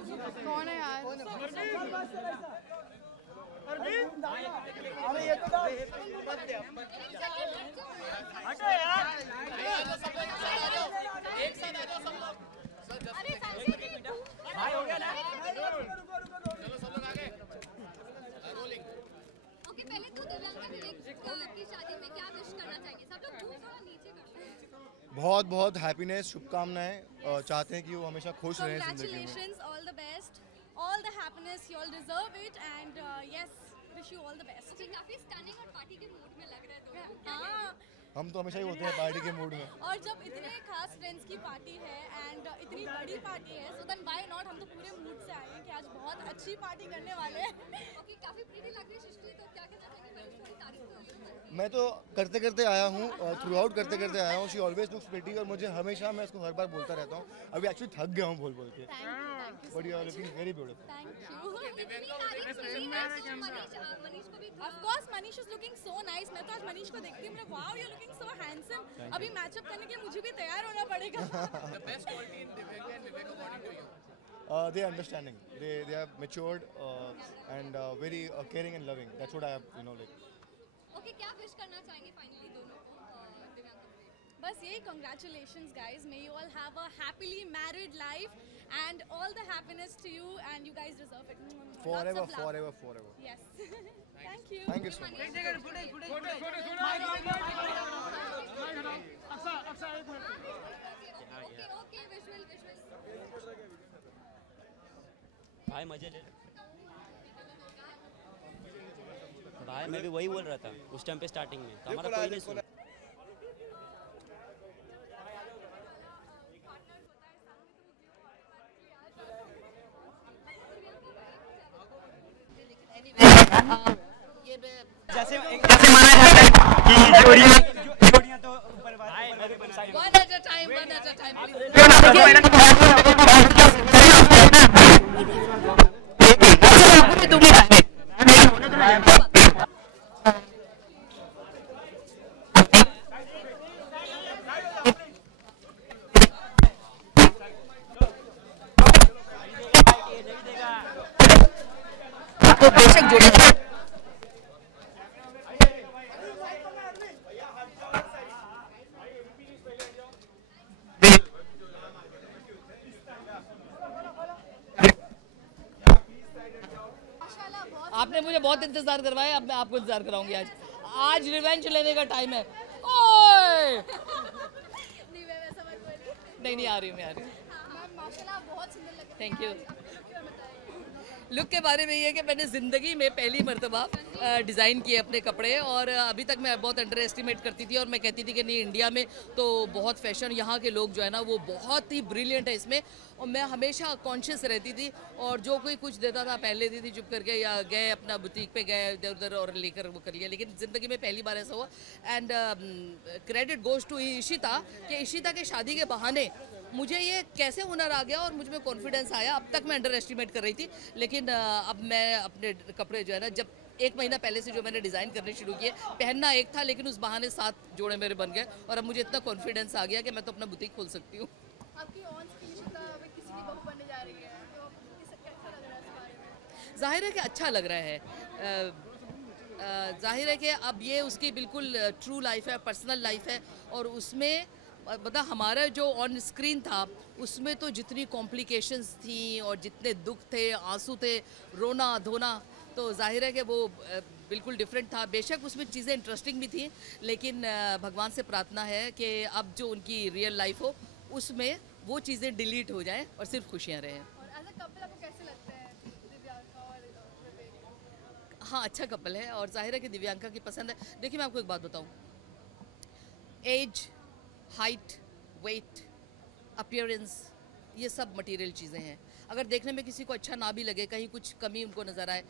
कौन है यार? अरे ये तो हटो यार, एक साथ आ जाओ सब लोग। भाई हो गया ना? चलो सब लोग आगे। रोलिंग। ओके, पहले तो दिव्यांका की शादी में क्या विश करना चाहेंगे? सब लोग थोड़ा नीचे करते हैं। बहुत बहुत हैप्पीनेस, शुभकामनाएं। चाहते हैं कि वो हमेशा खुश रहें जिंदगी में। Congratulations, all the best, all the happiness, you all deserve it, and yes, wish you all the best. Okay, काफी स्टनिंग और पार्टी के मूड में लग रहे हैं दोनों। हाँ, हम तो हमेशा ही होते हैं पार्टी के मूड में। और जब इतने खास फ्रेंड्स की पार्टी है एंड इतनी बड़ी पार्टी है, सो देन व्हाई नॉट, हम तो पूरे मूड से आए हैं कि आज बहुत अच्छी पार्टी करने वाले हैं। ओके, काफी प्रीटी लग रही है सृष्टि, तो क्या कहना चाहेंगे? मनीष की तारीफ तो होगी। मैं तो करते करते आया हूँ, थ्रू आउट करते करते आया हूँ। शी ऑलवेज लुक्स प्रिटी, और मुझे हमेशा, मैं इसको हर बार बोलता रहता हूँ। अभी एक्चुअली थक गया हूँ बोल बोल के। But you are looking very beautiful. Thank Manish को भी of course Manish is looking so nice. मैं तो आज मनीष को देखती हूँ, मैं wow you looking so handsome. अभी मैचअप करने के लिए मुझे भी तैयार होना पड़ेगा। The best quality in Divyanka and Vivek according to you? They are understanding. They have matured and very caring and loving. That's what I have, like. Okay, क्या विश करना चाहेंगे फाइनली दोनों को, दिव्यांका को? बस यही, congratulations guys, may you all have a happily married life and all the happiness to you, and you guys deserve it. Forever, Lots of love. forever, forever. Yes. Thank you. Thank you so much. Okay, visual भाई मजे ले। भाई मैं भी वही बोल रहा था उस टाइम पे स्टार्टिंग में, तो हमारा कोई नहीं सुना। जैसे माना जाता है कि जोड़ियां तो ऊपर one at a time, please. आपने मुझे बहुत इंतजार करवाया, अब मैं आपको इंतजार कराऊंगी। आज रिवेंज लेने का टाइम है। ओए नहीं आ रही, मैं आ रही हूँ। माशाल्लाह बहुत सुंदर लग रही है। Thank you. लुक के बारे में ये है कि मैंने ज़िंदगी में पहली मर्तबा डिज़ाइन किए अपने कपड़े, और अभी तक मैं बहुत अंडर एस्टिमेट करती थी और मैं कहती थी कि नहीं, इंडिया में तो बहुत फैशन, यहाँ के लोग जो है ना वो बहुत ही ब्रिलियंट है इसमें, और मैं हमेशा कॉन्शियस रहती थी, और जो कोई कुछ देता था पहन लेती थी चुप करके, या गए अपना बुटीक पे गए इधर उधर और लेकर वो कर लिया। लेकिन ज़िंदगी में पहली बार ऐसा हुआ, and credit goes to Ishita, कि इशिता के शादी के बहाने मुझे ये कैसे हुनर आ गया और मुझ में कॉन्फिडेंस आया। अब तक मैं अंडर एस्टिमेट कर रही थी, लेकिन अब मैं अपने कपड़े जो है ना, जब 1 महीना पहले से जो मैंने डिज़ाइन करने शुरू किए, पहनना एक था लेकिन उस बहाने 7 जोड़े मेरे बन गए, और अब मुझे इतना कॉन्फिडेंस आ गया कि मैं तो अपना बुटीक खोल सकती हूँ। आपकी ऑन स्क्रीन इशिता अभी किसी की बहू बनने जा रही है, तो कैसा लग रहा है इस बारे में? जाहिर है कि अच्छा लग रहा है। जाहिर है कि अब ये उसकी बिल्कुल ट्रू लाइफ है, पर्सनल लाइफ है, और उसमें बता हमारा जो ऑन स्क्रीन था उसमें तो जितनी कॉम्प्लिकेशंस थी और जितने दुख थे, आंसू थे, रोना धोना, तो जाहिर है कि वो बिल्कुल डिफरेंट था। बेशक उसमें चीज़ें इंटरेस्टिंग भी थी, लेकिन भगवान से प्रार्थना है कि अब जो उनकी रियल लाइफ हो उसमें वो चीज़ें डिलीट हो जाएं और सिर्फ खुशियाँ रहें। हाँ, अच्छा कपल है, और जाहिर है कि दिव्यांका की पसंद है। देखिए मैं आपको एक बात बताऊँ, एज, हाइट, वेट, अपीयरेंस, ये सब मटेरियल चीज़ें हैं। अगर देखने में किसी को अच्छा ना भी लगे, कहीं कुछ कमी उनको नज़र आए,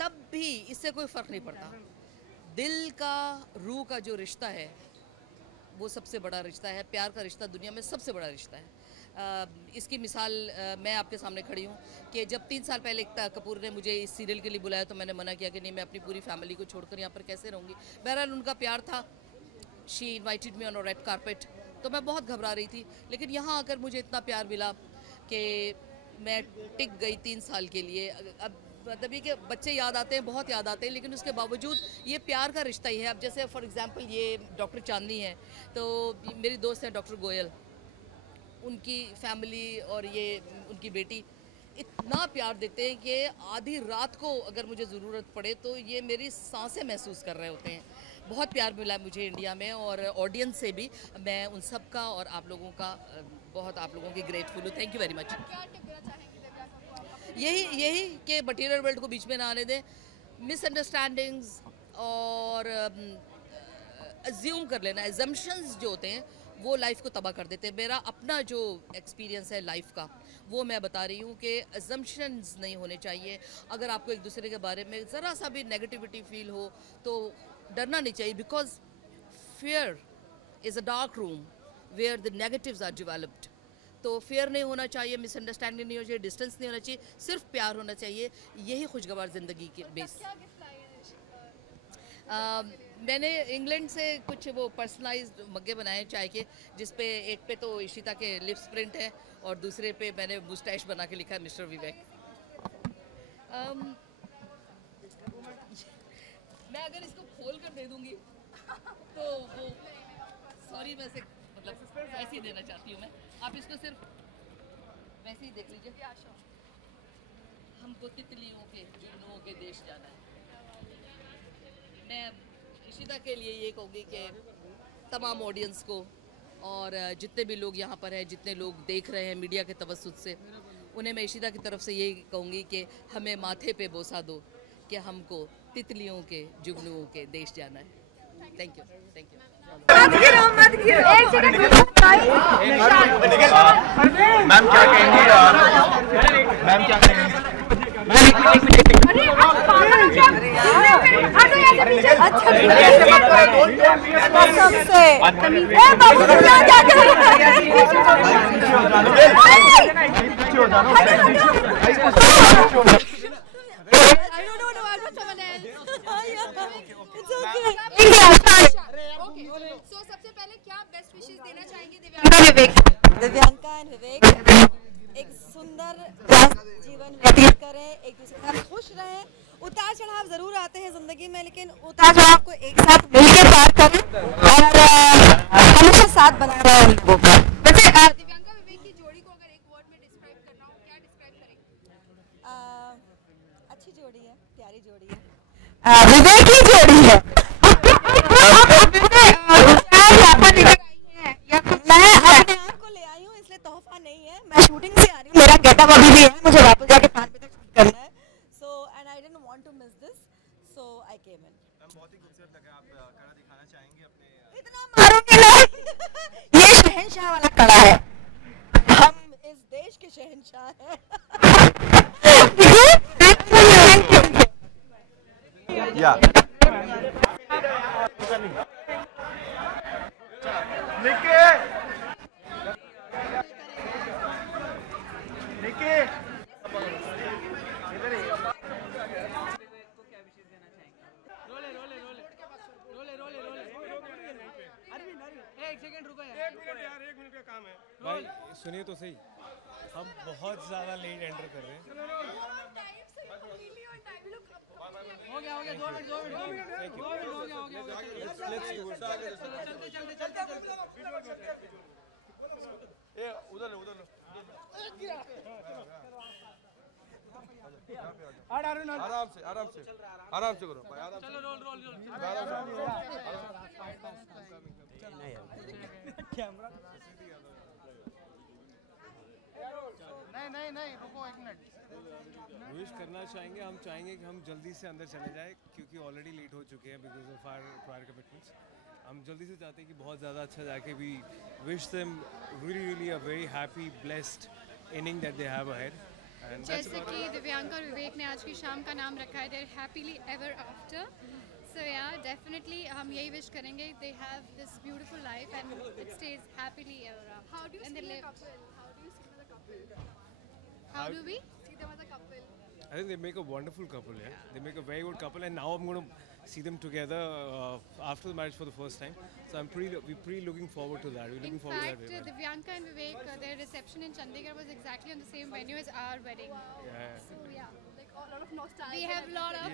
तब भी इससे कोई फ़र्क नहीं पड़ता। दिल का, रूह का जो रिश्ता है वो सबसे बड़ा रिश्ता है। प्यार का रिश्ता दुनिया में सबसे बड़ा रिश्ता है। इसकी मिसाल मैं आपके सामने खड़ी हूँ कि जब 3 साल पहले एकता कपूर ने मुझे इस सीरियल के लिए बुलाया तो मैंने मना किया कि नहीं, मैं अपनी पूरी फैमिली को छोड़कर यहाँ पर कैसे रहूँगी। बहरहाल उनका प्यार था, she invited me on a red carpet, तो मैं बहुत घबरा रही थी। लेकिन यहाँ आकर मुझे इतना प्यार मिला कि मैं टिक गई 3 साल के लिए। अब मतलब ये कि बच्चे याद आते हैं, बहुत याद आते हैं, लेकिन उसके बावजूद ये प्यार का रिश्ता ही है। अब जैसे फॉर एग्जांपल ये डॉक्टर चांदनी है, तो मेरी दोस्त है डॉक्टर गोयल, उनकी फैमिली और ये उनकी बेटी इतना प्यार देते हैं कि आधी रात को अगर मुझे ज़रूरत पड़े तो ये मेरी सांसें महसूस कर रहे होते हैं। बहुत प्यार मिला मुझे इंडिया में और ऑडियंस से भी। मैं उन सब का और आप लोगों का बहुत आप लोगों की ग्रेटफुल हूँ। Thank you very much. यही कि मटीरियल वर्ल्ड को बीच में ना आने दें। मिसअंडरस्टैंडिंग्स और अज्यूम कर लेना, एजम्पशंस जो होते हैं वो लाइफ को तबाह कर देते हैं। मेरा अपना जो एक्सपीरियंस है लाइफ का वो मैं बता रही हूँ कि अजम्पशंस नहीं होने चाहिए। अगर आपको एक दूसरे के बारे में ज़रा सा भी नेगेटिविटी फील हो तो डरना नहीं चाहिए, because fear is a dark room where the negatives are developed. तो फेयर नहीं होना चाहिए, मिसअंडरस्टैंडिंग नहीं होना चाहिए, डिस्टेंस नहीं होना चाहिए, सिर्फ प्यार होना चाहिए। यही खुशगवार ज़िंदगी की बेस। मैंने इंग्लैंड से कुछ वो पर्सनलाइज्ड मग्गे बनाए चाय के, जिस पे एक पे तो इशिता के लिप्स प्रिंट है और दूसरे पे मैंने मुस्टैश बना के लिखा है मिस्टर विवेक। मैं अगर इसको खोल कर दे दूंगी तो वो सॉरी वैसे मतलब ऐसे ही देना चाहती हूँ मैं। आप इसको सिर्फ वैसे ही देख लीजिए। हमको तितलियों के जुगनुओं के देश जाना है। मैं इशिता के लिए ये कहूँगी कि तमाम ऑडियंस को और जितने भी लोग यहाँ पर हैं, जितने लोग देख रहे हैं मीडिया के तवस्सुत से, उन्हें मैं इशिता की तरफ से ये कहूँगी कि हमें माथे पे बोसा दो कि हमको तितलियों के जुगनुओं के देश जाना है। Thank you, thank you. Ma'am क्या कहेंगी? मैम क्या कहेंगी? सबसे पहले क्या बेस्ट विशेस देना चाहेंगे दिव्यांका एंड विवेक? एक सुंदर जीवन व्यतीत करें, एक दूसरे के साथ खुश रहें। उतार चढ़ाव जरूर आते हैं जिंदगी में, लेकिन उतार चढ़ाव को एक साथ मिलकर पार करें और हमेशा साथ बना रहे उन लोगों का। वैसे दिव्यांका विवेक की जोड़ी को अगर एक वर्ड में डिस्क्राइब करना हो, क्या डिस्क्राइब करेंगे? अच्छी जोड़ी है, प्यारी जोड़ी है, विवेक की जोड़ी है। मैं अपने आप को ले आई हूँ, इसलिए तोहफा नहीं है। मैं शूटिंग से आ रही हूँ, मेरा गेटअप अभी भी है, मुझे वापस जाके 5 बजे तक शूट करना है। So and I didn't want to miss this, so I came in. बहुत ही खूबसूरत लगा। आप कड़ा दिखाना चाहेंगे अपने? इतना मारोगे ना। ये शहंशाह वाला कड़ा है, हम इस देश के शहंशाह हैं। या निके निके इधर ही। एक मिनट का काम है भाई, सुनिए तो सही, हम बहुत ज़्यादा लेट एंटर कर रहे हैं। हो गया 2 मिनट उधर उधर आराम से करो भाई, आराम से। कैमरा नहीं रुको एक मिनट। विश करना चाहेंगे, हम चाहेंगे कि हम जल्दी से अंदर चले जाए क्योंकि ऑलरेडी लेट हो चुके हैं बिकॉज ऑफ प्रायर कमिटमेंट्स। हम जल्दी से चाहते हैं कि बहुत ज़्यादा अच्छा जाके भी wish them really a very happy blessed inning that they have ahead. जैसे कि दिव्यांका और विवेक ने आज की शाम का नाम रखा है देयर हैप्पीली एवर आफ्टर, सो या डेफिनेटली हम यही विश करेंगे they have this beautiful life and it stage happily ever after. How do we see them as a couple? I think they make a wonderful couple. Yeah, they make a very good couple, and now I'm going to see them together after the marriage for the first time. So we're pretty looking forward to that. We're looking In forward fact, to that. Divyanka and Vivek, their reception in Chandigarh was exactly on the same venue as our wedding. Yeah. So yeah, Like a lot of nostalgia. we have a lot of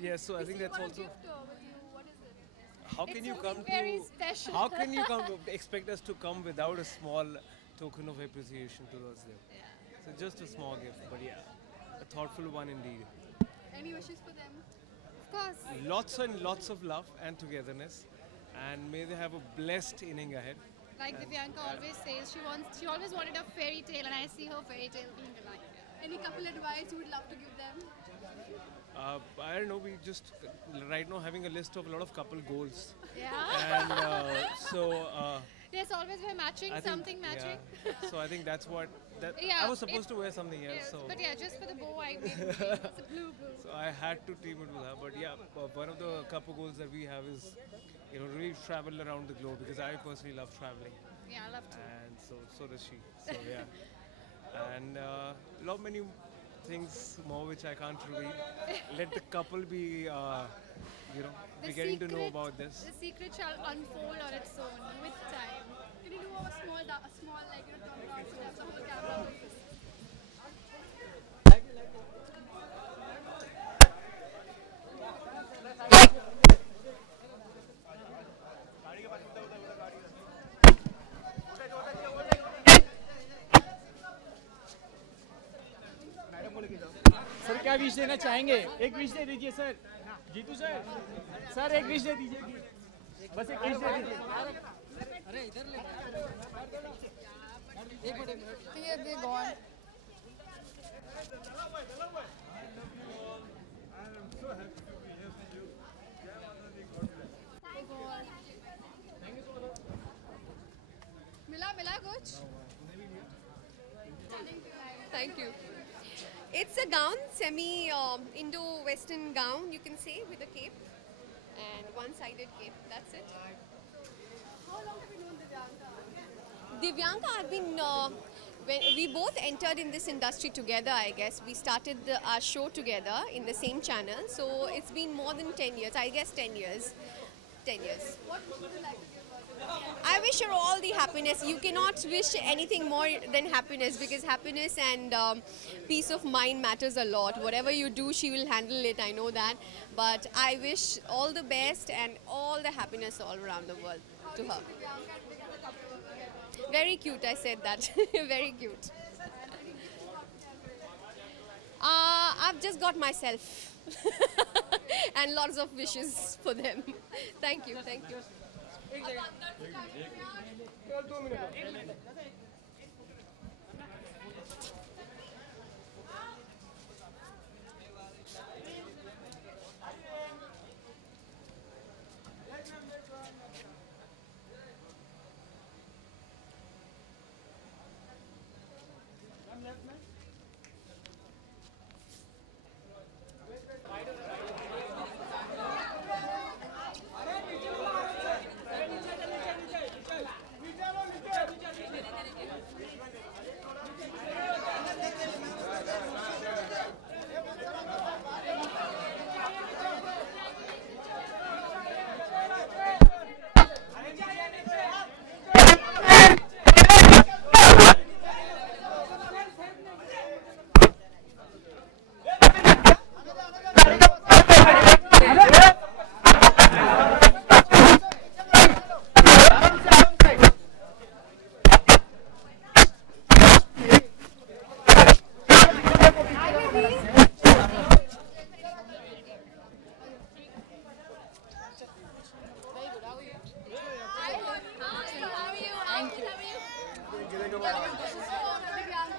Yes. So I think that's Got a also. gift with you. What is it? How can It's you something come very to? special. How can you come expect us to come without a small token of appreciation towards them? So just a small gift, but yeah, a thoughtful one indeed. Any wishes for them? Of course. Lots and lots of love and togetherness, and may they have a blessed inning ahead. Like Divyanka always says, she always wanted a fairy tale, and I see her fairy tale being alive. Any couple advice you would love to give them? I don't know. We just right now having a list of a lot of couple goals, Yeah. and Yes, always we're matching, I think, something matching. Yeah. So I think that's what that Yeah, I was supposed it- to wear something else. Yes, So but yeah, just for the bow, I made it green. It's a blue. so I had to team it with her. But yeah, one of the couple goals that we have is, really travel around the globe because I personally love traveling, Yeah, I love to. and so does she. So yeah, and lot many things more which I can't reveal. Let the couple be, be getting to know about this. The secret shall unfold on its own with time. Can you do a small like turn around so that the whole camera? Sir क्या wish देना चाहेंगे? एक wish दे दीजिए sir. Jitu sir, sir एक wish दे दीजिए, बस एक wish दे दीजिए। अरे इधर ले एक मिनट They go on. मिला कुछ? Thank you. It's a gown, semi Indo-Western gown, you can say, with a cape and one-sided cape. That's it. How long have you known Divyanka? Divyanka, I've been. When we both entered in this industry together, I guess. We started our show together in the same channel. So it's been more than 10 years. I guess 10 years. 10 years. What would you like to give her? I wish her all the happiness. You cannot wish anything more than happiness because happiness and peace of mind matters a lot. Whatever you do, she will handle it. I know that. But I wish all the best and all the happiness all around the world to her. Very cute, I said that. Very cute. I've just got myself and lots of wishes for them. Thank you, thank you.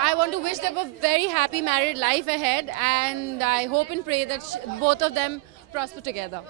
I want to wish them a very happy married life ahead, and I hope and pray that both of them prosper together.